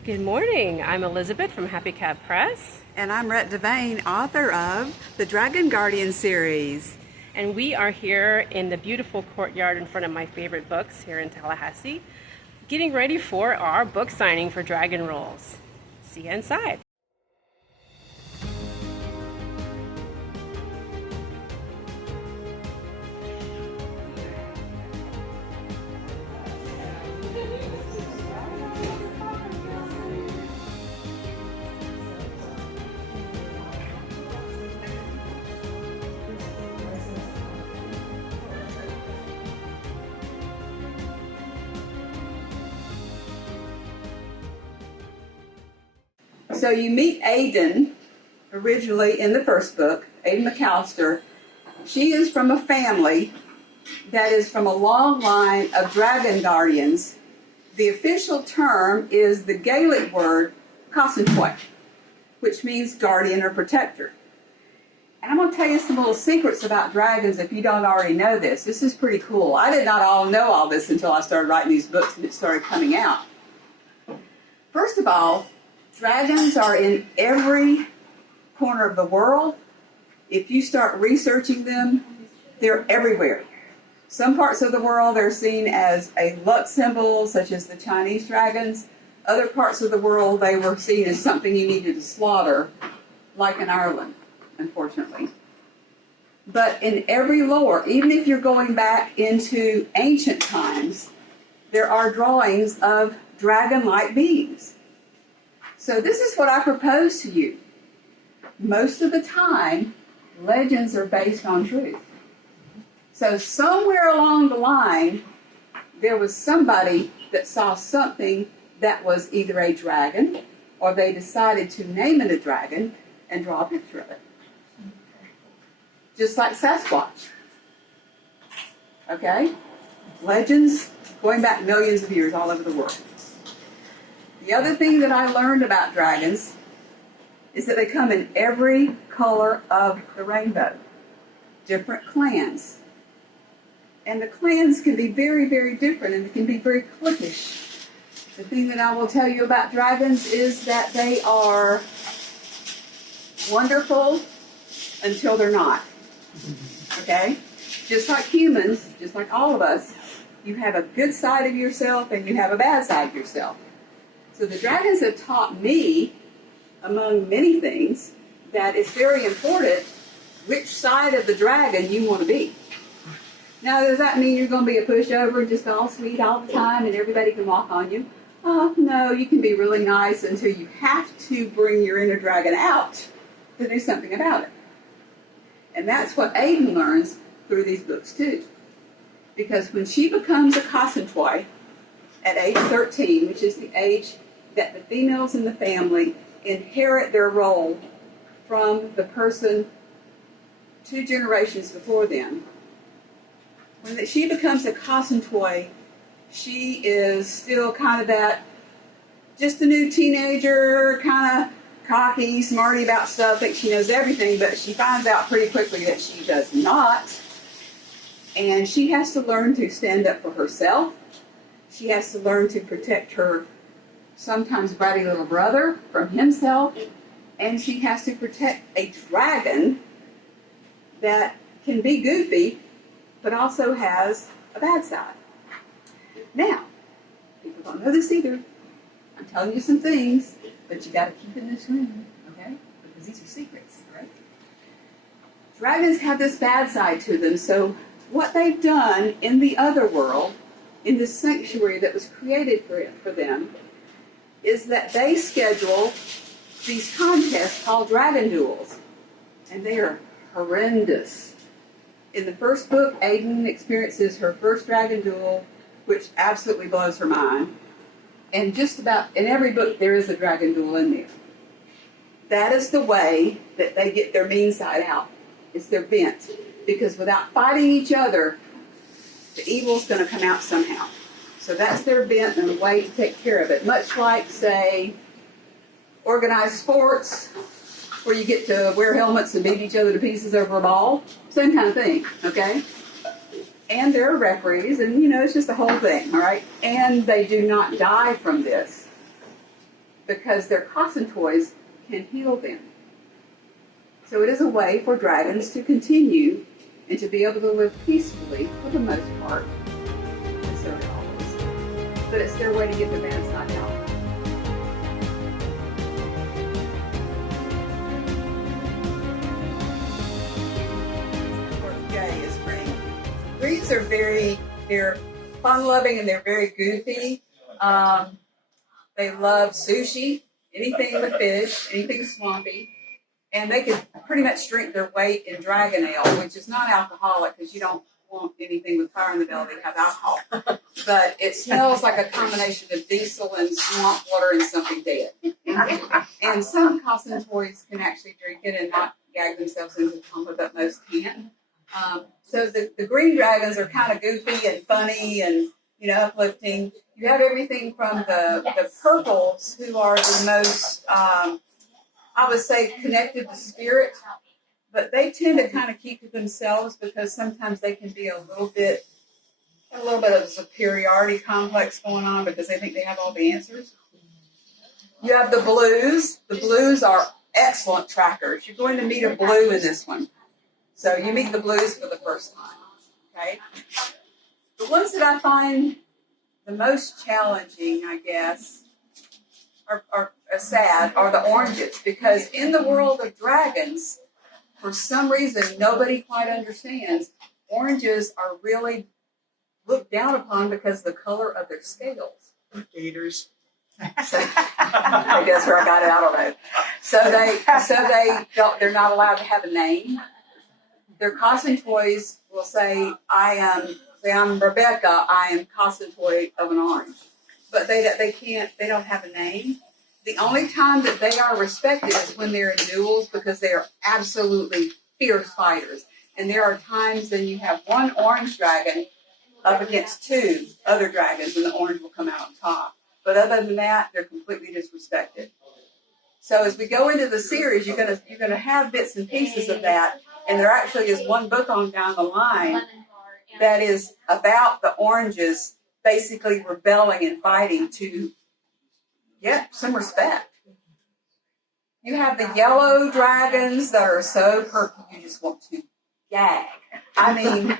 Good morning. I'm Elizabeth from Happy Cat Press. And I'm Rhett DeVane, author of the Dragon Guardian series. And we are here in the beautiful courtyard in front of my favorite books here in Tallahassee, getting ready for our book signing for Dragon Rolls. See you inside. So you meet Aidan, originally in the first book, Aidan McAllister. She is from a family that is from a long line of dragon guardians. The official term is the Gaelic word Cosintway, which means guardian or protector. And I'm going to tell you some little secrets about dragons if you don't already know this. This is pretty cool. I did not know all this until I started writing these books and it started coming out. First of all, dragons are in every corner of the world. If you start researching them, they're everywhere. Some parts of the world they're seen as a luck symbol, such as the Chinese dragons. Other parts of the world they were seen as something you needed to slaughter, like in Ireland, unfortunately. But in every lore, even if you're going back into ancient times, there are drawings of dragon-like beings. So this is what I propose to you. Most of the time, legends are based on truth. So somewhere along the line, there was somebody that saw something that was either a dragon, or they decided to name it a dragon and draw a picture of it. Just like Sasquatch. Okay? Legends going back millions of years all over the world. The other thing that I learned about dragons is that they come in every color of the rainbow. Different clans. And the clans can be very, very different and they can be very cliquish. The thing that I will tell you about dragons is that they are wonderful until they're not. Okay? Just like humans, just like all of us, you have a good side of yourself and you have a bad side of yourself. So the dragons have taught me, among many things, that it's very important which side of the dragon you want to be. Now, does that mean you're going to be a pushover and just all sweet all the time and everybody can walk on you? Oh, no, you can be really nice until you have to bring your inner dragon out to do something about it. And that's what Aidan learns through these books, too. Because when she becomes a Cosintway at age 13, which is the age that the females in the family inherit their role from the person 2 generations before them. When she becomes a Cosintway, she is still kind of that, just a new teenager, kind of cocky, smarty about stuff, thinks she knows everything, but she finds out pretty quickly that she does not. And she has to learn to stand up for herself. She has to learn to protect her sometimes bratty little brother from himself, and she has to protect a dragon that can be goofy, but also has a bad side. Now, people don't know this either. I'm telling you some things, but you got to keep it in this room, okay? Because these are secrets, right? Dragons have this bad side to them, so what they've done in the Otherworld, in this sanctuary that was created for them, is that they schedule these contests called dragon duels. And they are horrendous. In the first book, Aidan experiences her first dragon duel, which absolutely blows her mind. And just about in every book, there is a dragon duel in there. That is the way that they get their mean side out. It's their vent. Because without fighting each other, the evil's going to come out somehow. So that's their vent and a way to take care of it. Much like, say, organized sports, where you get to wear helmets and beat each other to pieces over a ball. Same kind of thing, okay? And there are referees, and, it's just a whole thing, all right? And they do not die from this. because their cotton toys can heal them. So it is a way for dragons to continue and to be able to live peacefully for the most part. Necessarily always. But it's their way to get the bad side out. Gay is green. Greens are they're fun-loving and they're very goofy. They love sushi, anything with fish, anything swampy. And they can pretty much drink their weight in dragon ale, which is not alcoholic because you don't want anything with fire in the belly to have alcohol. But it smells like a combination of diesel and swamp water and something dead. And some cotton toys can actually drink it and not gag themselves into the coma, but most can't. So the green dragons are kind of goofy and funny and, you know, uplifting. You have everything from the purples, who are the most, I would say, connected to spirit, but they tend to kind of keep to themselves because sometimes they can be a little bit of a superiority complex going on because they think they have all the answers. You have the blues. The blues are excellent trackers. You're going to meet a blue in this one. So you meet the blues for the first time, okay? The ones that I find the most challenging, I guess, are sad, are the oranges. Because in the world of dragons, for some reason, nobody quite understands, oranges are really looked down upon because of the color of their scales. Gators. So, I guess where I got it, I don't know. They're not allowed to have a name. Their costume toys will say, I'm Rebecca, I am costume toy of an orange. But they don't have a name. The only time that they are respected is when they're in duels because they are absolutely fierce fighters. And there are times when you have one orange dragon up against two other dragons and the orange will come out on top. But other than that, they're completely disrespected. So as we go into the series, you're gonna have bits and pieces of that. And there actually is one book on down the line that is about the oranges basically rebelling and fighting to get some respect. You have the yellow dragons that are so purple you just want to gag. I mean,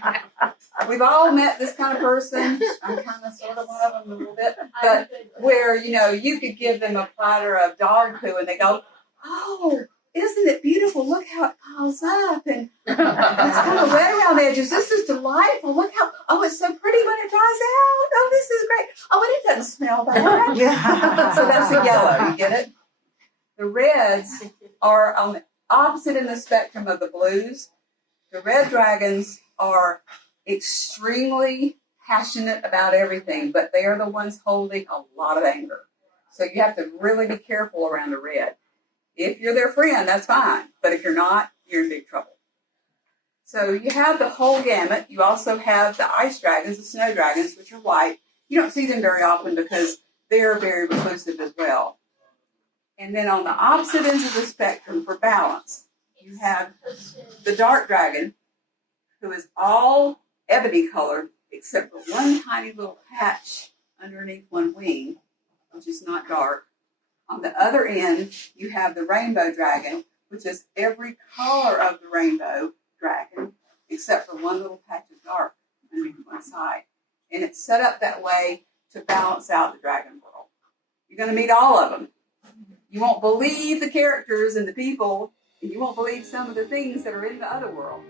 we've all met this kind of person. I'm kind of sort of one of them a little bit. But where, you know, you could give them a platter of dog poo and they go, oh, isn't it beautiful? Look how it piles up. And it's kind of wet around the edges. This is delightful. Look how, oh, it's so pretty when it dries out. Oh, this is great. Oh, and it doesn't smell bad. Yeah. So that's the yellow. You get it? The reds are on the opposite in the spectrum of the blues. The red dragons are extremely passionate about everything, but they are the ones holding a lot of anger. So you have to really be careful around the red. If you're their friend, that's fine. But if you're not, you're in big trouble. So you have the whole gamut. You also have the ice dragons, the snow dragons, which are white. You don't see them very often because they're very reclusive as well. And then on the opposite ends of the spectrum for balance, you have the dark dragon, who is all ebony colored, except for one tiny little patch underneath one wing, which is not dark. On the other end, you have the rainbow dragon, which is every color of the rainbow dragon, except for one little patch of dark underneath one side. And it's set up that way to balance out the dragon world. You're going to meet all of them. You won't believe the characters and the people, and you won't believe some of the things that are in the other world.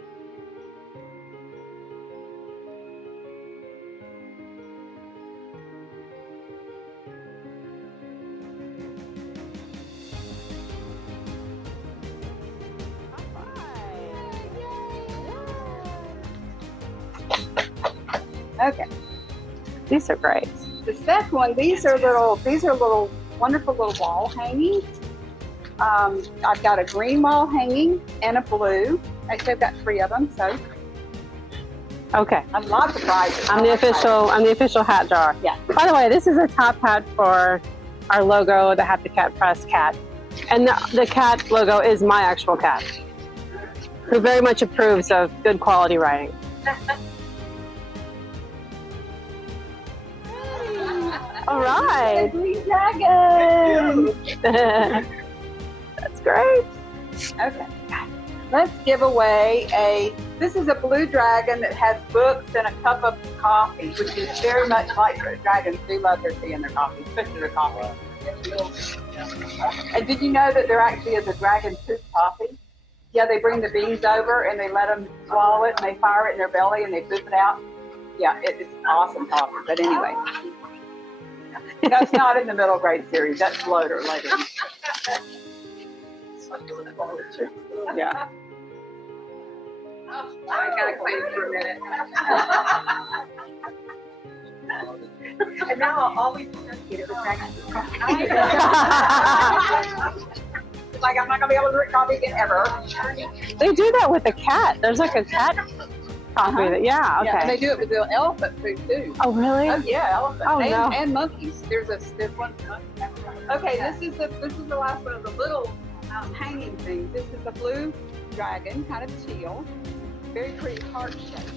Okay. These are great. The second one, these are little wonderful little wall hangings. I've got a green wall hanging and a blue. Actually, I've got 3 of them. So Okay. I'm lots of prizes. I'm the official hat jar. Yeah. By the way, this is a top hat for our logo, the Happy Cat Press cat. And the cat logo is my actual cat, who very much approves of good quality writing. All right. Green dragon. That's great. Okay. Let's give away this is a blue dragon that has books and a cup of coffee, which is very much like dragons do love their tea and their coffee, especially their coffee. And did you know that there actually is a dragon poop coffee? Yeah, they bring the beans over and they let them swallow it and they fire it in their belly and they poop it out. Yeah, it's awesome coffee. But anyway, that's not in the middle grade series. That's later. Yeah. I gotta clean it for a minute. And now I'll always associate it with dragon food coffee. Like I'm not gonna be able to drink coffee again ever. They do that with a cat. There's like a cat coffee. Okay. Yeah, Okay. they do it with the elephant food too. Oh, really? Oh yeah, elephant. Oh, no. And monkeys. There's one. Okay, this is the last one of the little hanging things. This is a blue dragon, kind of teal, very pretty heart shape.